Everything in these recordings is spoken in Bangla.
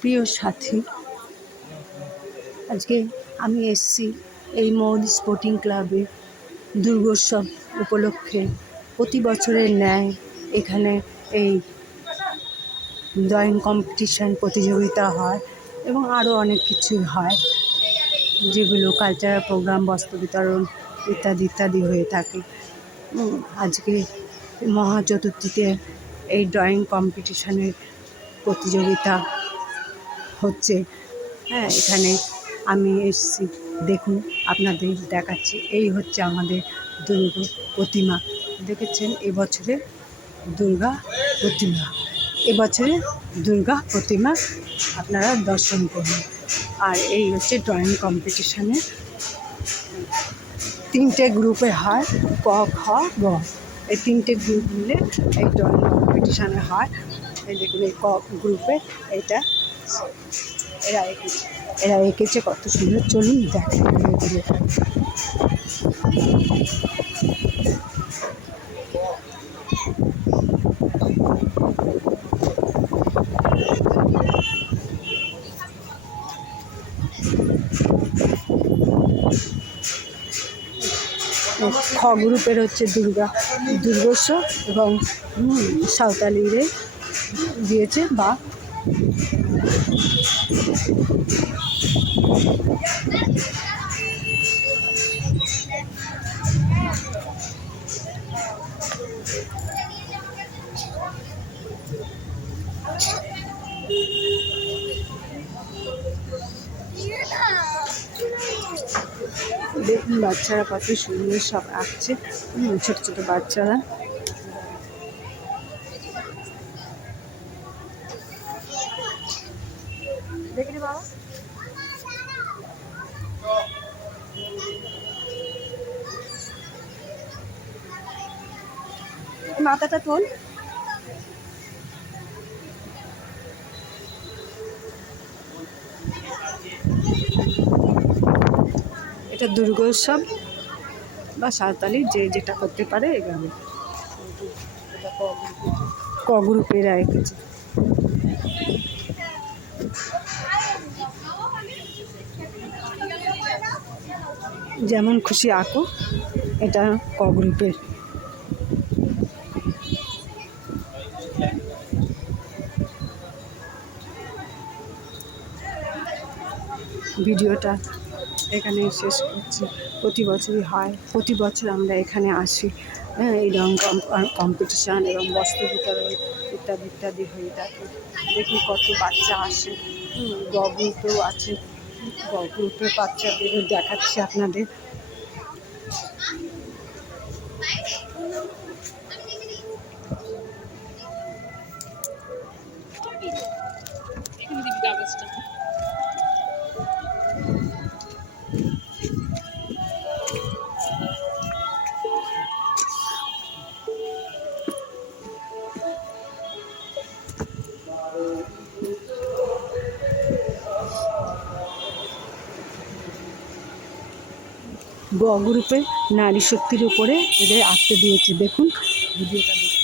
প্রিয় সাথী, আজকে আমি এসেছি এই মৌদ স্পোর্টিং ক্লাবে দুর্গোৎসব উপলক্ষে। প্রতি বছরের ন্যায় এখানে এই ড্রয়িং কম্পিটিশান প্রতিযোগিতা হয় এবং আরও অনেক কিছুই হয়, যেগুলো কালচারাল প্রোগ্রাম, বস্ত্র বিতরণ ইত্যাদি ইত্যাদি হয়ে থাকে। আজকে মহা চতুর্থীতে এই ড্রয়িং কম্পিটিশানের প্রতিযোগিতা হচ্ছে। এখানে আমি এসেছি, দেখুন আপনাদের দেখাচ্ছি। এই হচ্ছে আমাদের দুর্গা প্রতিমা। দেখেছেন এবছরের দুর্গা প্রতিমা, এবছরের দুর্গা প্রতিমা আপনারা দর্শন করুন। আর এই হচ্ছে ড্রয়িং কম্পিটিশানে 3টে গ্রুপে হয়, ক, খ, গ। এই 3টে গ্রুপ মিলে এই ড্রয়িং কম্পিটিশানে হয়। এই দেখুন এই ক গ্রুপে এটা এরা এঁকেছে কত সুন্দর। চলুন দেখেন এগুলো। খ গ্রুপের হচ্ছে দুর্গোৎসব এবং সাঁওতালিরে দিয়েছে বা দেখুন বাচ্চারা কত সুন্দর সব আঁকছে, ছোট ছোট বাচ্চারা। দেখি বাবা, মাথাটা তোল। এটা দুর্গোৎসব বা সাঁওতালি যে যেটা করতে পারে এভাবে। ক গ্রুপের এঁকেছে। যেমন খুশি আঁকো, এটা ক গ্রুপের। ভিডিওটা এখানে শেষ করছি। প্রতি বছরই হয়, প্রতি বছর আমরা এখানে আসি। এই রঙ কম্পিটিশান এবং বস্ত্র বিতরণ ইত্যাদি ইত্যাদি হয়ে থাকে। দেখুন কত বাচ্চা আসে, গ গ্রুপেও আছে। গ গ্রুপের বাচ্চাদেরও দেখাচ্ছি আপনাদের। গ গ্রুপে নারী শক্তির উপরে এদের আঁকতে দিয়েছে। দেখুন ভিডিওটা দেখুন।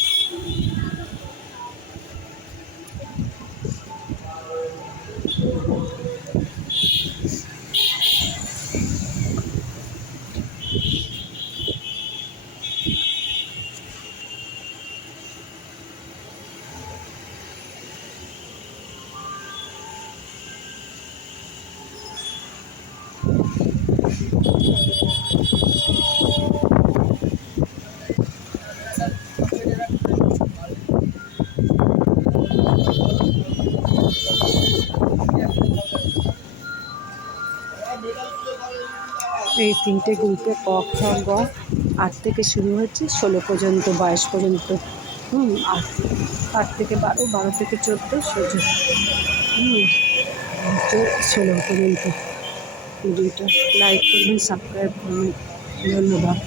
এই 3টে গ্রুপে ক, খ, গ 8 থেকে শুরু হচ্ছে 16 পর্যন্ত, 22 পর্যন্ত। আর 8 থেকে 12, 12 থেকে 14, 16 পর্যন্ত। ভিডিওটা লাইক করবেন, সাবস্ক্রাইব করবেন। ধন্যবাদ।